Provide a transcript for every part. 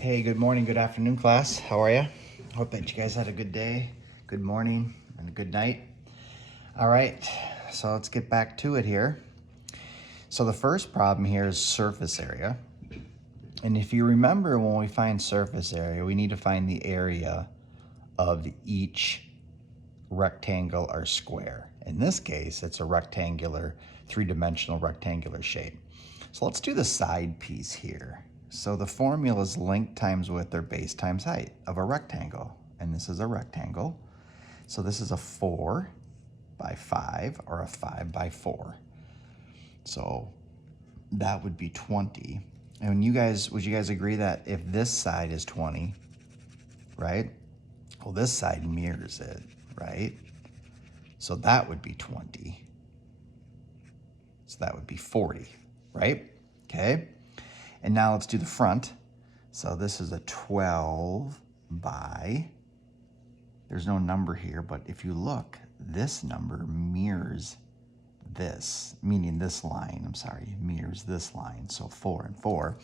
Hey, good morning, good afternoon, class. How are you? Hope that you guys had a good day, good morning, and a good night. All right, so let's get back to it here. So the first problem here is surface area. And if you remember, when we find surface area, we need to find the area of each rectangle or square. In this case, it's a rectangular, three-dimensional rectangular shape. So let's do the side piece here. So the formula is length times width or base times height of a rectangle. And this is a rectangle. So this is a 4 by 5 or a 5 by 4. So that would be 20. And would you guys agree that if this side is 20, right? Well, this side mirrors it, right? So that would be 20. So that would be 40, right? Okay. And now let's do the front. So this is a 12 by, there's no number here, but if you look, this number mirrors this, meaning this line, mirrors this line. So 4 and 4.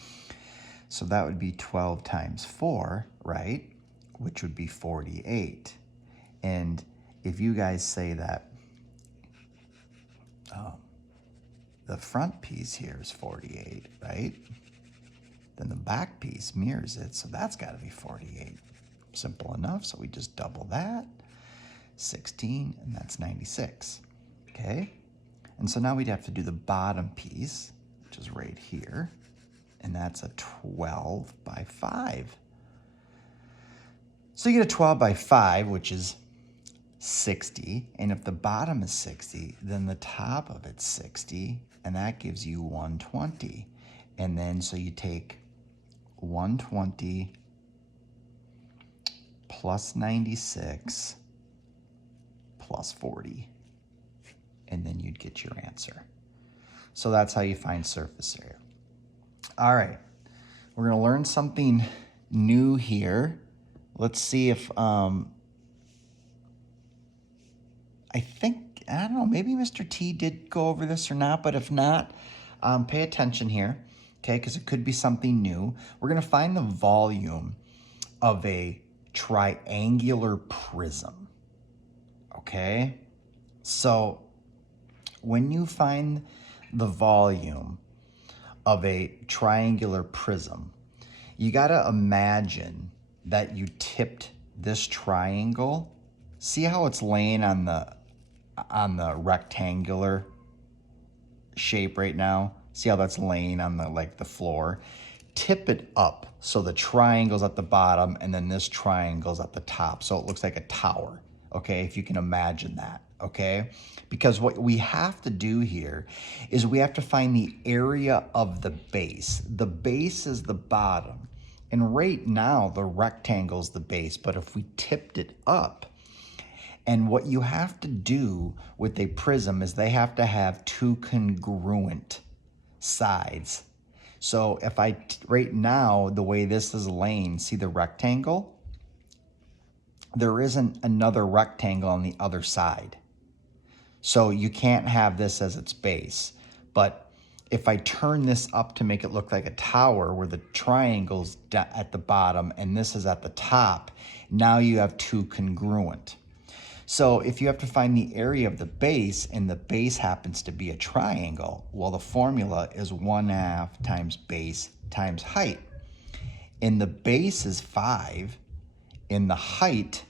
So that would be 12 times 4, right? Which would be 48. And if you guys say that the front piece here is 48, right? Then the back piece mirrors it, so that's got to be 48. Simple enough, so we just double that. 16, and that's 96, okay? And so now we'd have to do the bottom piece, which is right here, and that's a 12 by 5. So you get a 12 by 5, which is 60, and if the bottom is 60, then the top of it's 60, and that gives you 120. And then so you take 120 plus 96 plus 40, and then you'd get your answer. So that's how you find surface area. All right, we're gonna learn something new here. Let's see if, I don't know, maybe Mr. T did go over this or not, but if not, pay attention here, okay, because it could be something new. We're gonna find the volume of a triangular prism, okay? So when you find the volume of a triangular prism, you gotta imagine that you tipped this triangle. See how it's laying on the rectangular shape right now? See how that's laying on the floor? Tip it up so the triangle's at the bottom and then this triangle's at the top, so it looks like a tower, okay? If you can imagine that, okay? Because what we have to do here is we have to find the area of the base. The base is the bottom, and right now the rectangle's the base, but if we tipped it up, and what you have to do with a prism is they have to have two congruent sides. So if right now, the way this is laying, see the rectangle? There isn't another rectangle on the other side. So you can't have this as its base. But if I turn this up to make it look like a tower where the triangle's at the bottom and this is at the top, now you have two congruent. So if you have to find the area of the base and the base happens to be a triangle, well, the formula is 1/2 times base times height. And the base is 5, and the height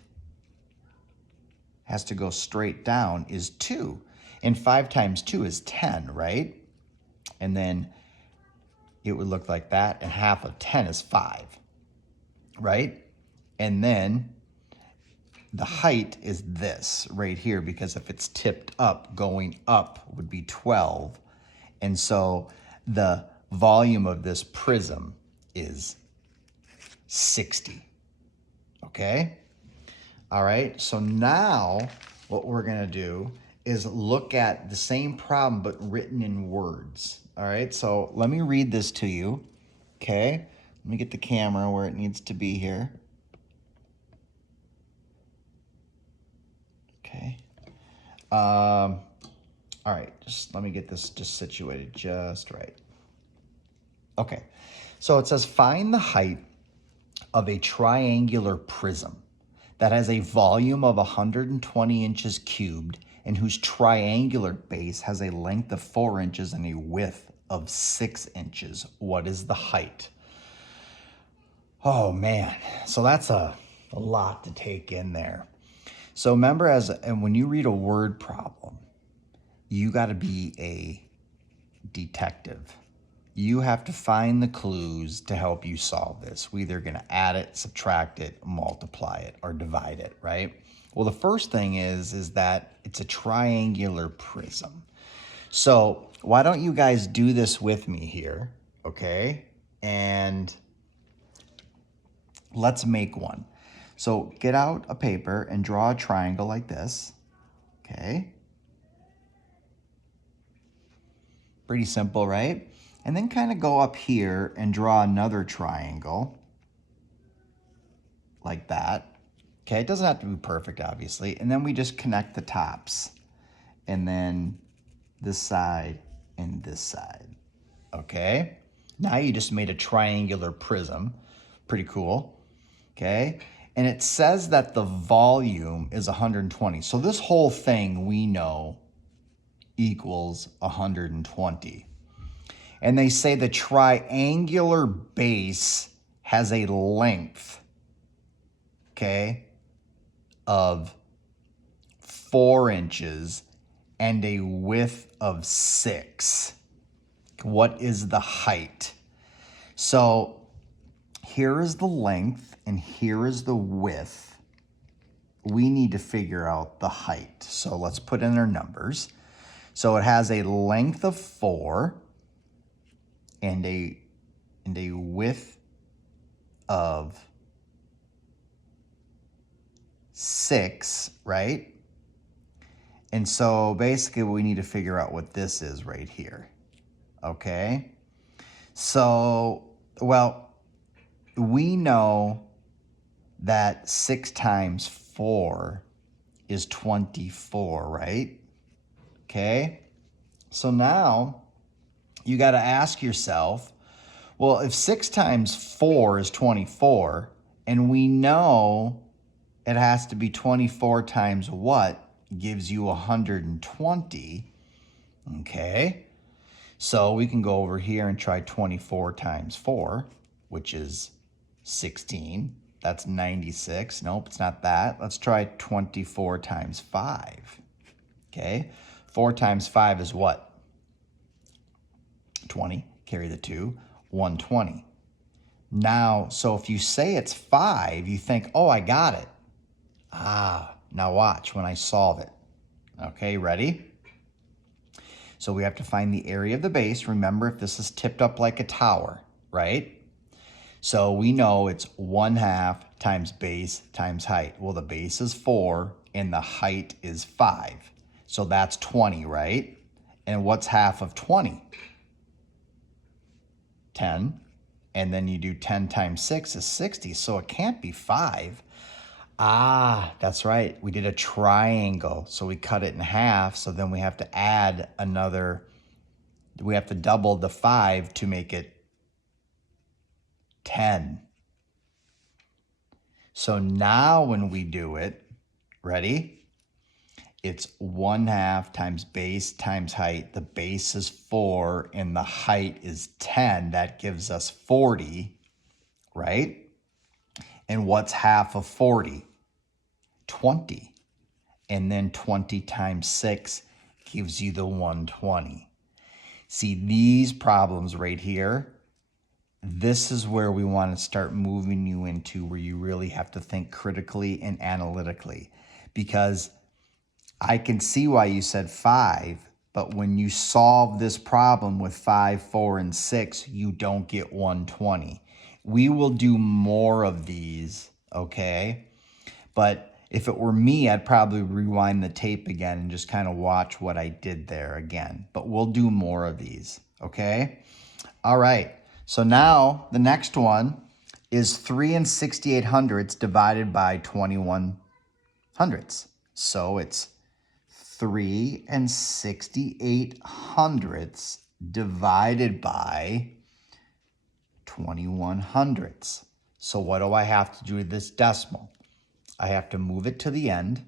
has to go straight down is 2. And 5 times 2 is 10, right? And then it would look like that, and half of 10 is 5, right? And then the height is this right here, because if it's tipped up, going up would be 12. And so the volume of this prism is 60, okay? All right, so now what we're gonna do is look at the same problem, but written in words. All right, so let me read this to you, okay? Let me get the camera where it needs to be here. Okay. All right, just let me get this just situated just right. Okay, so it says find the height of a triangular prism that has a volume of 120 inches cubed and whose triangular base has a length of 4 inches and a width of 6 inches. What is the height? Oh man, so that's a lot to take in there. So remember, and when you read a word problem, you got to be a detective. You have to find the clues to help you solve this. We're either going to add it, subtract it, multiply it, or divide it, right? Well, the first thing is that it's a triangular prism. So why don't you guys do this with me here, okay? And let's make one. So get out a paper and draw a triangle like this, okay? Pretty simple, right? And then kind of go up here and draw another triangle like that. Okay, it doesn't have to be perfect, obviously. And then we just connect the tops. And then this side and this side. Okay? Now you just made a triangular prism. Pretty cool. Okay? And it says that the volume is 120. So this whole thing we know equals 120. And they say the triangular base has a length, okay, of 4 inches and a width of 6. What is the height? So here is the length and here is the width. We need to figure out the height. So let's put in our numbers. So it has a length of 4 and a width of 6, right? And so basically we need to figure out what this is right here, okay? So, well, we know that 6 times 4 is 24, right? Okay? So now you got to ask yourself, well, if 6 times 4 is 24, and we know it has to be 24 times what gives you 120, okay? So we can go over here and try 24 times 4, which is 16. That's 96. Nope, it's not that. Let's try 24 times 5, okay? 4 times 5 is what? 20, carry the 2, 120. Now, so if you say it's 5, you think, oh, I got it. Now watch when I solve it. Okay, ready? So we have to find the area of the base. Remember, if this is tipped up like a tower, right? So we know it's 1/2 times base times height. Well, the base is 4 and the height is 5. So that's 20, right? And what's half of 20? 10. And then you do 10 times 6 is 60. So it can't be 5. That's right. We did a triangle. So we cut it in half. So then we have to add another, we have to double the 5 to make it 10. So now when we do it, ready? It's 1/2 times base times height. The base is 4 and the height is 10. That gives us 40, right? And what's half of 40? 20. And then 20 times 6 gives you the 120. See, these problems right here, this is where we want to start moving you into where you really have to think critically and analytically. Because I can see why you said 5, but when you solve this problem with 5, 4, and 6, you don't get 120. We will do more of these, okay? But if it were me, I'd probably rewind the tape again and just kind of watch what I did there again. But we'll do more of these, okay? All right, so now the next one is 3 6/800 divided by 21 hundredths. So it's 3 6/800 divided by 21 hundredths. So what do I have to do to this decimal? I have to move it to the end,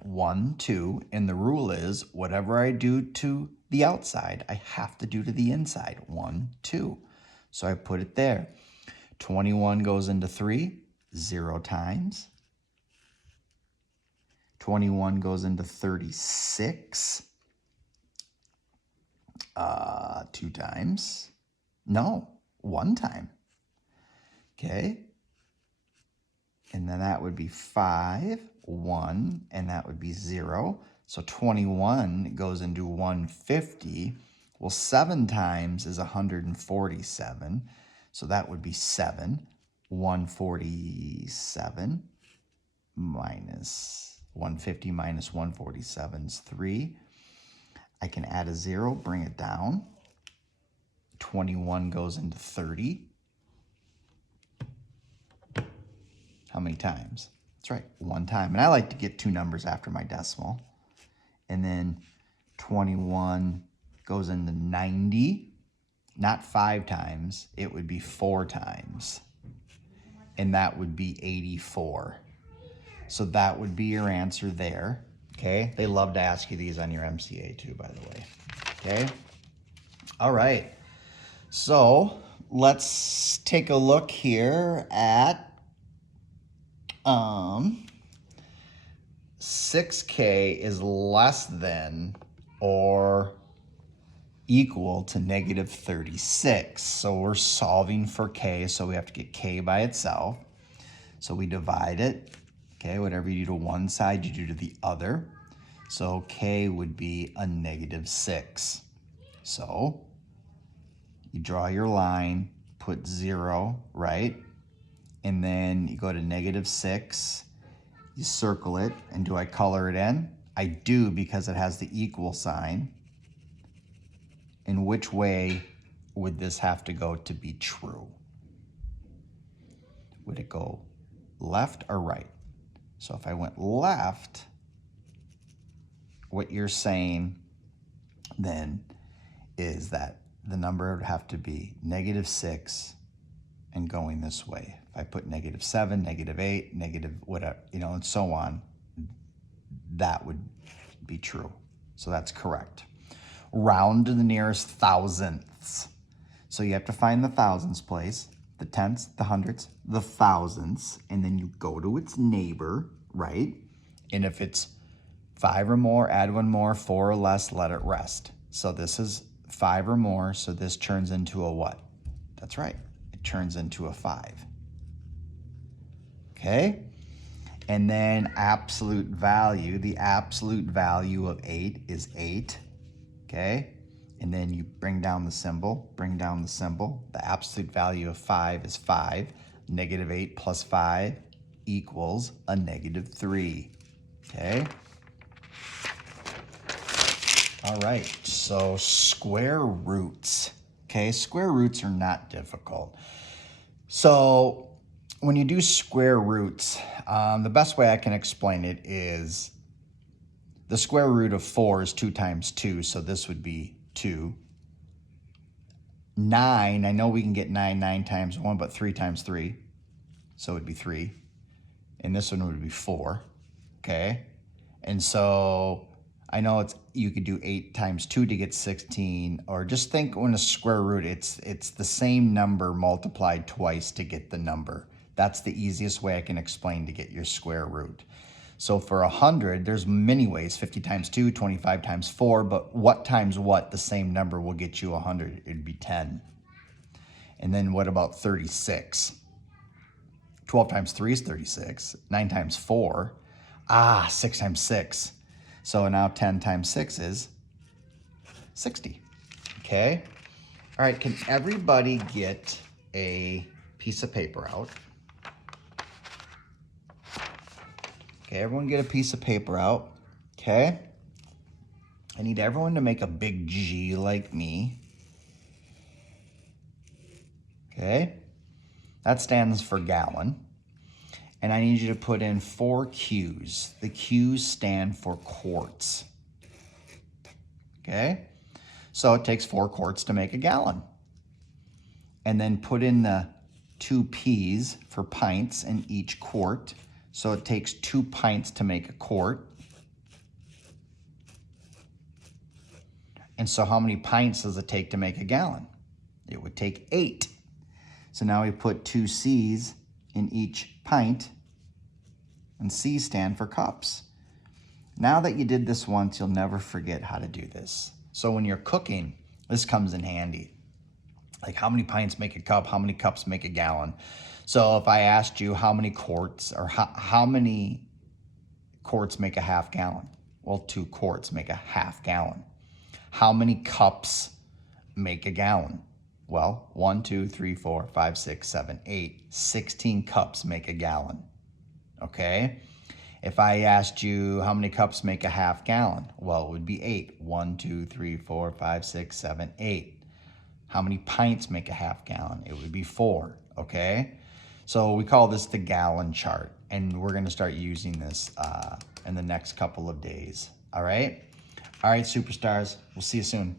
1, 2, and the rule is whatever I do to the outside, I have to do to the inside, 1, 2. So I put it there. 21 goes into 3, 0 times. 21 goes into 36, 2 times. No, 1 time. Okay. And then that would be 5, 1, and that would be 0. So 21 goes into 150. Well, 7 times is 147. So that would be 7. 147 minus 150 minus 147 is 3. I can add a 0, bring it down. 21 goes into 30. How many times? That's right, 1 time. And I like to get 2 numbers after my decimal. And then 21 goes into 90. Not 5 times, it would be 4 times. And that would be 84. So that would be your answer there. Okay, they love to ask you these on your MCA too, by the way. Okay, all right. So let's take a look here at 6K is less than or equal to negative 36. So we're solving for K, so we have to get K by itself. So we divide it. Okay, whatever you do to one side, you do to the other. So K would be a negative 6. So you draw your line, put 0, right? And then you go to negative 6, you circle it, and do I color it in? I do, because it has the equal sign. In which way would this have to go to be true? Would it go left or right? So if I went left, what you're saying then is that the number would have to be negative 6 and going this way. If I put negative 7, negative 8, negative whatever, and so on, that would be true. So that's correct. Round to the nearest thousandths. So you have to find the thousands place, the tenths, the hundredths, the thousandths, and then you go to its neighbor, right? And if it's 5 or more, add 1 more, 4 or less, let it rest. So this is 5 or more, so this turns into a what? That's right, it turns into a 5. Okay? And then absolute value, the absolute value of 8 is 8, okay? And then you bring down the symbol, The absolute value of 5 is 5. Negative 8 plus 5 equals a negative 3, okay? All right, so square roots, okay? Square roots are not difficult. So when you do square roots, the best way I can explain it is the square root of 4 is 2 times 2, so this would be 2. 9, I know we can get 9 times 1, but 3 times 3, so it would be 3. And this one would be 4, okay? And so I know you could do 8 times 2 to get 16, or just think when a square root, it's the same number multiplied twice to get the number. That's the easiest way I can explain to get your square root. So for 100, there's many ways, 50 times 2, 25 times 4, but what times what, the same number will get you 100? It'd be 10. And then what about 36? 12 times 3 is 36. 9 times 4, 6 times 6. So now 10 times 6 is 60, okay? All right, can everybody get a piece of paper out? Okay, everyone get a piece of paper out, okay? I need everyone to make a big G like me. Okay, that stands for gallon. And I need you to put in 4 Q's. The Q's stand for quarts. Okay, so it takes 4 quarts to make a gallon. And then put in the 2 P's for pints in each quart. So it takes 2 pints to make a quart. And so how many pints does it take to make a gallon? It would take 8. So now we put 2 C's in each pint, and C's stand for cups. Now that you did this once, you'll never forget how to do this. So when you're cooking, this comes in handy. Like how many pints make a cup, how many cups make a gallon. So if I asked you how many quarts, or how many quarts make a half gallon? Well, 2 quarts make a half gallon. How many cups make a gallon? Well, 1, 2, 3, 4, 5, 6, 7, 8. 16 cups make a gallon, okay? If I asked you how many cups make a half gallon, well, it would be 8. 1, 2, 3, 4, 5, 6, 7, 8. How many pints make a half gallon? It would be 4, okay? So we call this the gallon chart, and we're gonna start using this in the next couple of days, all right? All right, superstars, we'll see you soon.